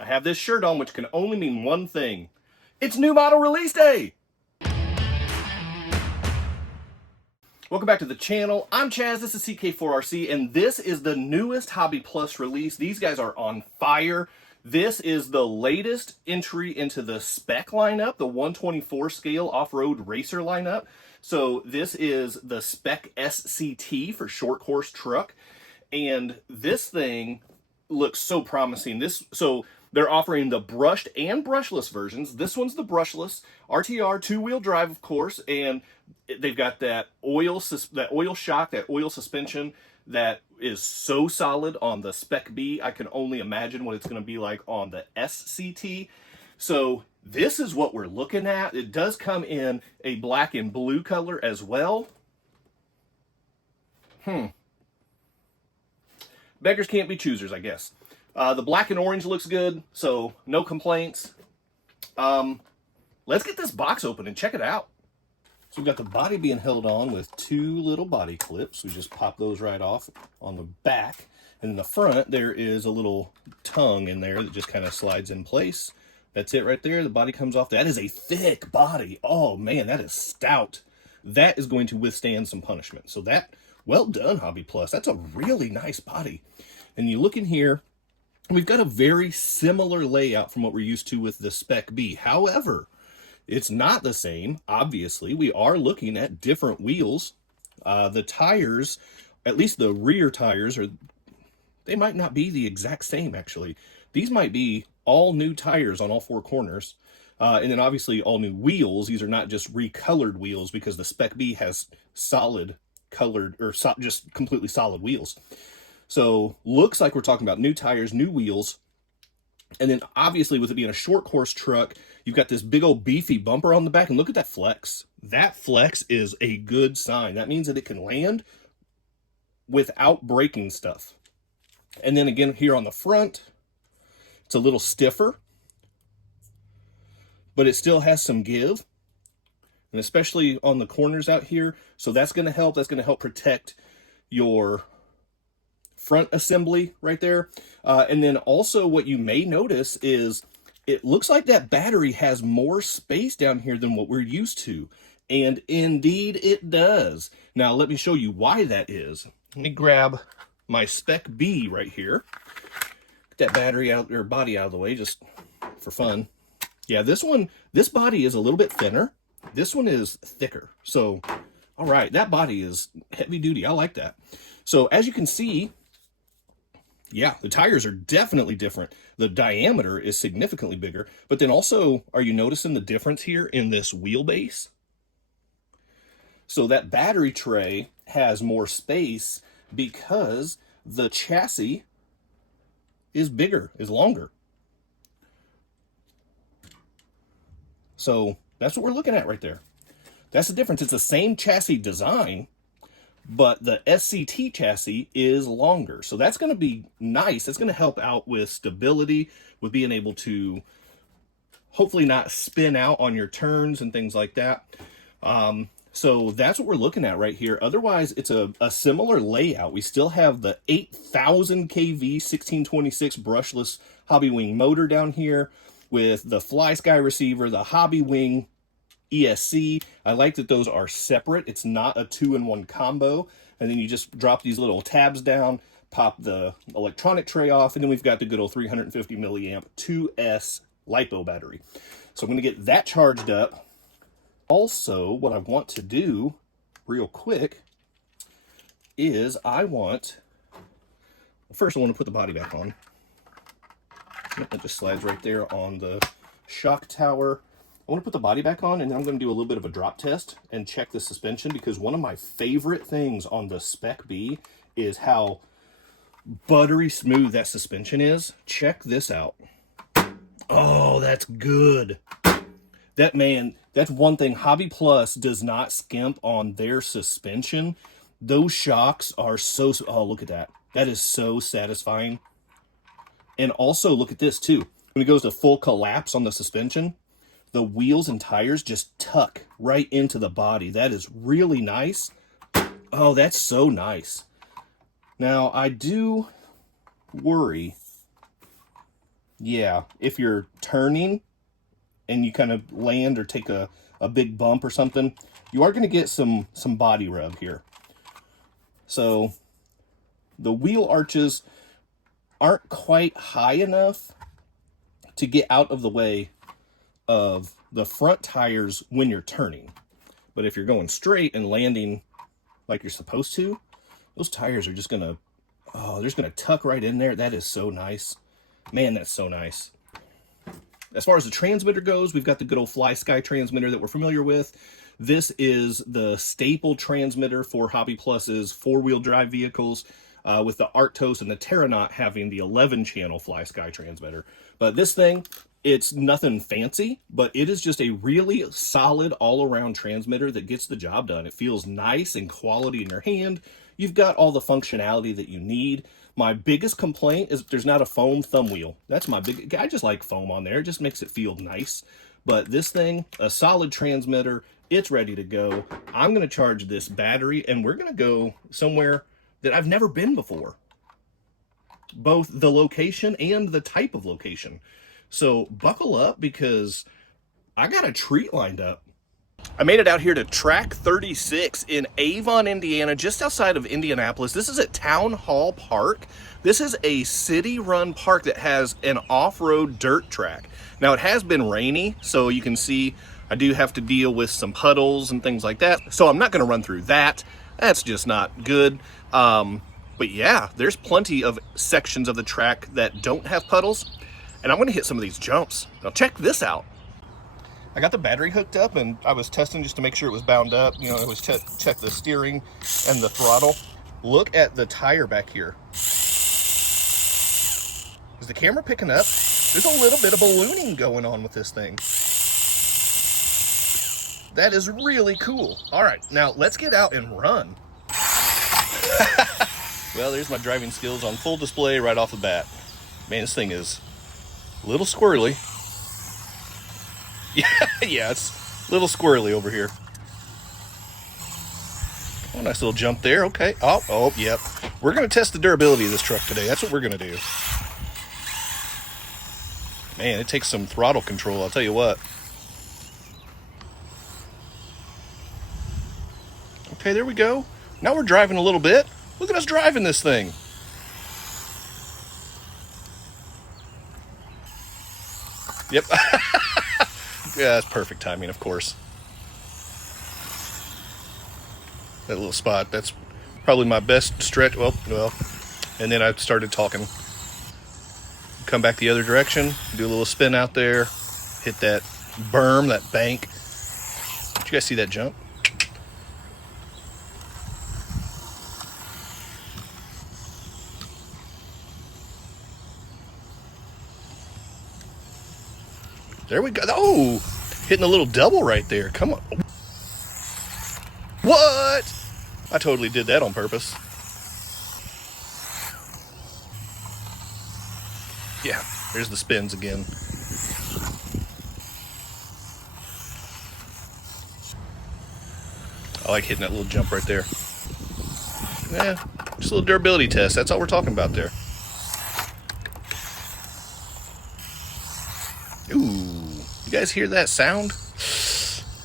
I have this shirt on, which can only mean one thing. It's new model release day! Welcome back to the channel. I'm Chaz, this is CK4RC, and this is the newest Hobby Plus release. These guys are on fire. This is the latest entry into the Speck lineup, the 124 scale off-road racer lineup. So this is the Speck SCT for short course truck. And this thing looks so promising. So they're offering the brushed and brushless versions. This one's the brushless RTR two-wheel drive, of course, and they've got that oil shock, that oil suspension that is so solid on the Speck B. I can only imagine what it's going to be like on the SCT. So this is what we're looking at. It does come in a black and blue color as well. Beggars can't be choosers, I guess. The black and orange looks good, so no complaints. Let's get this box open and check it out. So we've got the body being held on with two little body clips. We just pop those right off on the back. And in the front, there is a little tongue in there that just kind of slides in place. That's it right there. The body comes off. That is a thick body. Oh man, that is stout. That is going to withstand some punishment. So that, well done, Hobby Plus. That's a really nice body. And you look in here, we've got a very similar layout from what we're used to with the Speck B. However, it's not the same, obviously. We are looking at different wheels. The tires, at least the rear tires, they might not be the exact same, actually. These might be all new tires on all four corners. And then obviously all new wheels. These are not just recolored wheels because the Speck B has solid colored, or just completely solid wheels. So looks like we're talking about new tires, new wheels. And then obviously with it being a short course truck, you've got this big old beefy bumper on the back, and look at that flex. That flex is a good sign. That means that it can land without breaking stuff. And then again here on the front, it's a little stiffer, but it still has some give, and especially on the corners out here. So that's going to help. That's going to help protect your front assembly right there. And then also what you may notice is it looks like that battery has more space down here than what we're used to. And indeed it does. Now let me show you why that is. Let me grab my Speck B right here. Get that battery out, or body out of the way just for fun. Yeah, this body is a little bit thinner. This one is thicker. So, all right, that body is heavy duty. I like that. So as you can see, yeah, the tires are definitely different. The diameter is significantly bigger, but then also, are you noticing the difference here in this wheelbase? So that battery tray has more space because the chassis is bigger, is longer. So that's what we're looking at right there. That's the difference. It's the same chassis design, but the SCT chassis is longer. So that's going to be nice. That's going to help out with stability, with being able to hopefully not spin out on your turns and things like that. So that's what we're looking at right here. Otherwise, it's a similar layout. We still have the 8,000 kV 1626 brushless Hobby Wing motor down here with the Fly Sky receiver, the Hobby Wing ESC. I like that those are separate. It's not a 2-in-1 combo. And then you just drop these little tabs down, pop the electronic tray off, and then we've got the good old 350 milliamp 2S LiPo battery. So I'm going to get that charged up. Also, what I want to do real quick is first I want to put the body back on. That just slides right there on the shock tower. I want to put the body back on, and then I'm going to do a little bit of a drop test and check the suspension, because one of my favorite things on the Speck B is how buttery smooth that suspension is. Check this out. Oh, that's good. That's one thing. Hobby Plus does not skimp on their suspension. Those shocks are so, oh, look at that. That is so satisfying. And also, look at this too. When it goes to full collapse on the suspension, the wheels and tires just tuck right into the body. That is really nice. Oh, that's so nice. Now, I do worry yeah, if you're turning and you kind of land or take a big bump or something, you are going to get some body rub here. So the wheel arches aren't quite high enough to get out of the way of the front tires when you're turning. But if you're going straight and landing like you're supposed to, those tires are just gonna, oh, they're just gonna tuck right in there. That is so nice. Man, that's so nice. As far as the transmitter goes, we've got the good old Fly Sky transmitter that we're familiar with. This is the staple transmitter for Hobby Plus's four-wheel drive vehicles, with the Arctos and the Terranaut having the 11-channel Fly Sky transmitter. But this thing, it's nothing fancy, but it is just a really solid all-around transmitter that gets the job done. It feels nice and quality in your hand. You've got all the functionality that you need. My biggest complaint is there's not a foam thumb wheel. That's my big, I just like foam on there. It just makes it feel nice. But this thing, a solid transmitter, it's ready to go. I'm going to charge this battery and we're going to go somewhere that I've never been before. Both the location and the type of location. So buckle up because I got a treat lined up. I made it out here to Track 36 in Avon, Indiana, just outside of Indianapolis. This is at Town Hall Park. This is a city-run park that has an off-road dirt track. Now, it has been rainy, so you can see I do have to deal with some puddles and things like that. So I'm not going to run through that. That's just not good. But yeah, there's plenty of sections of the track that don't have puddles, and I'm going to hit some of these jumps. Now, check this out. I got the battery hooked up and I was testing just to make sure it was bound up. You know, I was check the steering and the throttle. Look at the tire back here. Is the camera picking up? There's a little bit of ballooning going on with this thing. That is really cool. All right, now let's get out and run. Well, there's my driving skills on full display right off the bat. Man, this thing is a little squirrely. Yeah, it's a little squirrely over here. Oh, nice little jump there. Okay. Oh, yep. We're going to test the durability of this truck today. That's what we're going to do. Man, it takes some throttle control, I'll tell you what. Okay, there we go. Now we're driving a little bit. Look at us driving this thing. Yep. Yeah, that's perfect timing, of course. That little spot, that's probably my best stretch. Well, and then I started talking. Come back the other direction, do a little spin out there, hit that berm, that bank. Did you guys see that jump? There we go. Oh, hitting a little double right there. Come on. What? I totally did that on purpose. Yeah, there's the spins again. I like hitting that little jump right there. Yeah, just a little durability test. That's all we're talking about there. Ooh. You guys hear that sound?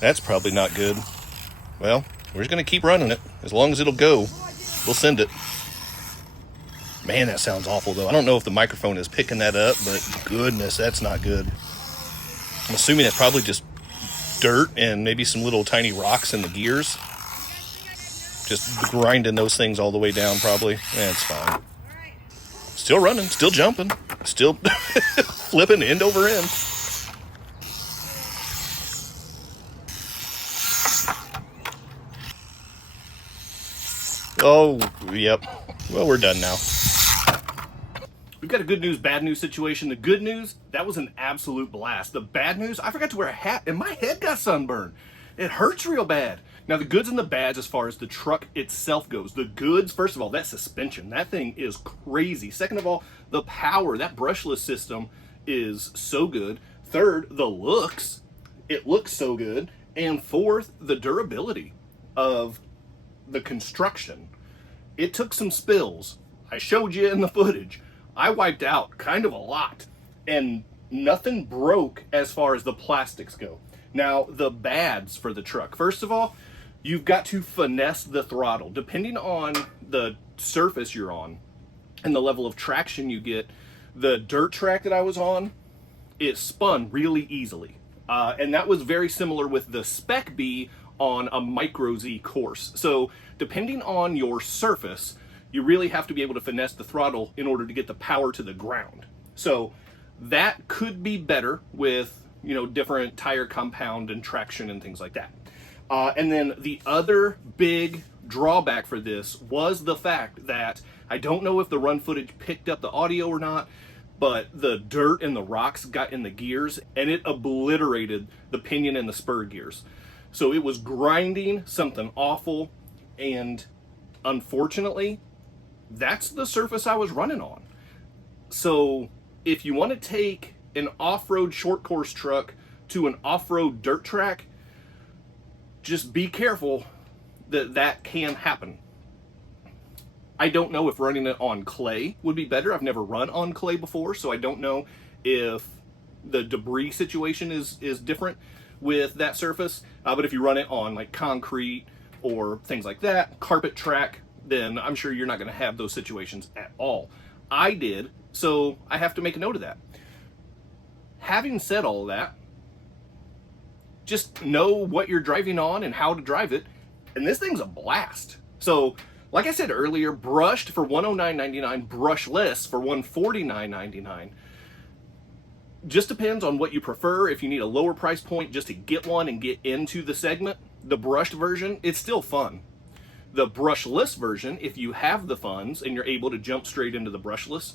That's probably not good. Well, we're just going to keep running it. As long as it'll go, we'll send it. Man, that sounds awful, though. I don't know if the microphone is picking that up, but goodness, that's not good. I'm assuming that's probably just dirt and maybe some little tiny rocks in the gears. Just grinding those things all the way down, probably. It's fine. Still running, still jumping, still flipping end over end. Oh, yep. Well, we're done now. We've got a good news, bad news situation. The good news, that was an absolute blast. The bad news, I forgot to wear a hat and my head got sunburned. It hurts real bad. Now, the goods and the bads as far as the truck itself goes. The goods, first of all, that suspension. That thing is crazy. Second of all, the power. That brushless system is so good. Third, the looks. It looks so good. And fourth, the durability of the construction. It took some spills. I showed you in the footage. I wiped out kind of a lot. and nothing broke as far as the plastics go. Now, the bads for the truck. First of all, you've got to finesse the throttle. Depending on the surface you're on and the level of traction you get, the dirt track that I was on, it spun really easily. And that was very similar with the Speck B on a Micro Z course. So depending on your surface, you really have to be able to finesse the throttle in order to get the power to the ground. So that could be better with, you know, different tire compound and traction and things like that. And then the other big drawback for this was the fact that I don't know if the run footage picked up the audio or not, but the dirt and the rocks got in the gears and it obliterated the pinion and the spur gears. So it was grinding something awful, and unfortunately, that's the surface I was running on. So if you want to take an off-road short course truck to an off-road dirt track, just be careful that that can happen. I don't know if running it on clay would be better. I've never run on clay before, so I don't know if the debris situation is different with that surface. But if you run it on like concrete or things like that, carpet track, then I'm sure you're not going to have those situations at all. I did, so I have to make a note of that. Having said all of that, just know what you're driving on and how to drive it, and this thing's a blast. So like I said earlier, brushed for $109.99, brushless for $149.99. Just depends on what you prefer. If you need a lower price point just to get one and get into the segment, the brushed version, it's still fun. The brushless version, if you have the funds and you're able to jump straight into the brushless,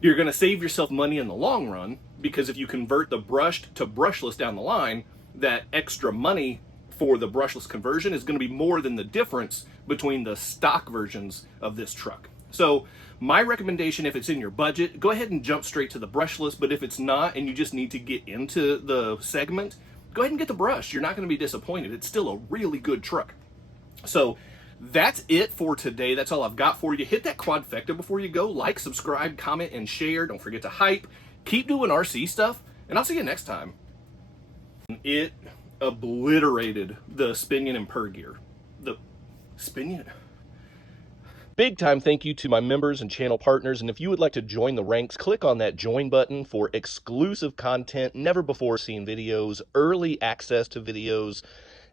you're going to save yourself money in the long run, because if you convert the brushed to brushless down the line, that extra money for the brushless conversion is going to be more than the difference between the stock versions of this truck. So my recommendation, if it's in your budget, go ahead and jump straight to the brushless. But if it's not and you just need to get into the segment, go ahead and get the brush. You're not going to be disappointed. It's still a really good truck. So that's it for today. That's all I've got for you. Hit that quadfecta before you go. Like, subscribe, comment, and share. Don't forget to hype. Keep doing RC stuff, and I'll see you next time. It obliterated the pinion and pur gear. The pinion. Big time thank you to my members and channel partners, and if you would like to join the ranks, click on that join button for exclusive content, never before seen videos, early access to videos,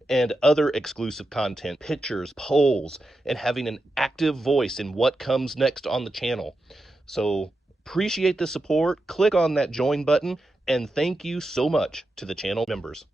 and other exclusive content, pictures, polls, and having an active voice in what comes next on the channel. So appreciate the support. Click on that join button, and thank you so much to the channel members.